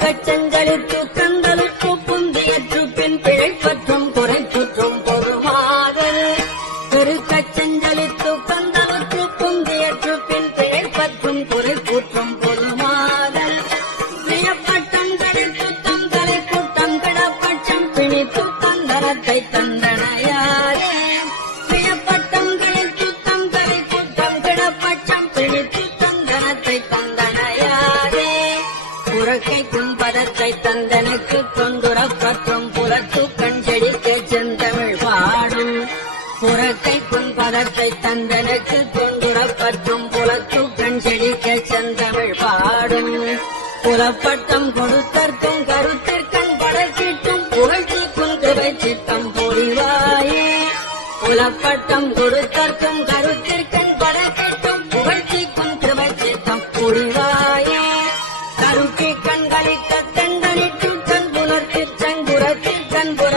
கச்சங்களுக்கு கந்தலுக்கு புந்தியற்று பின் பிழைப்பற்றும் குறைப்புற்றும் பொதுவாக கச்சங்களுக்கு கந்தலுக்கு புந்தியற்று பின் பிழைப்பற்றும் குறைப்புற்றும் பொதுவாக வியப்பட்டம் கிடைத்து தங்களை கூட்டம் கிடப்பட்சம் பிணித்து தந்தரத்தை தந்தனையாரே. வியப்பட்டம் கிடைத்து தங்களை கூட்டம் கிடப்பட்சம் பிணித்து தந்தரத்தை தந்த கும்பதத்தை தந்தனுக்கு தொண்டுறப்பற்றும் புறத்து கஞ்செழிக்க செந்தமிழ் பாடும். புறக்கை புன்பதத்தை தந்தனுக்கு தொண்டுறப்பற்றும் புலத்து கஞ்செழிக்க செந்தமிழ் பாடும். புலப்பட்டம் கொடுத்தற்கும் கருத்திற்கும் படக்கிட்டும் புகழ்ச்சி குந்துவை சித்தம் பொறிவாயே புலப்பட்டம் கொடுத்தற்கும்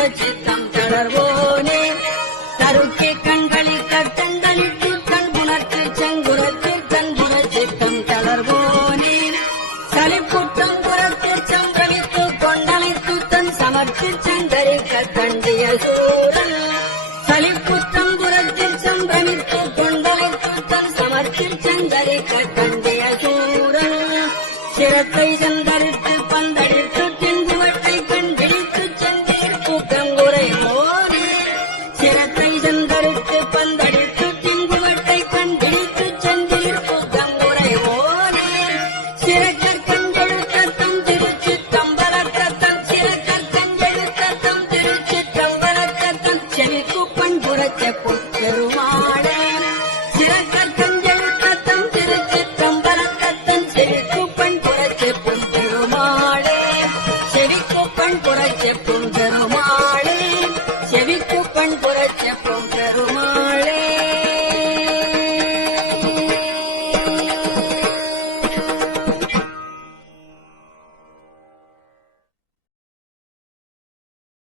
கண்புற சித்தம் தளர்வோனே தருக்கே கண்களில் கட்டங்களிட்டு தன் புணர்ச்சி புலர்த்திற் தன் கண்புற சித்தம் தளர்வோனே. சலிப்புற்றம் புறத்தில் சங்கலித்து கொண்டளித்து தன் சமர்த்தி சங்கரிக்க கண்டிய சூரன். சலிப்புற்றம் புறத்தில் சம்பிரமித்து கொண்டனைத்து தன் சமர்த்தி சங்கரிக்க கண்டிய சூரன். சிறத்தை சென்ற வச்ச பொன்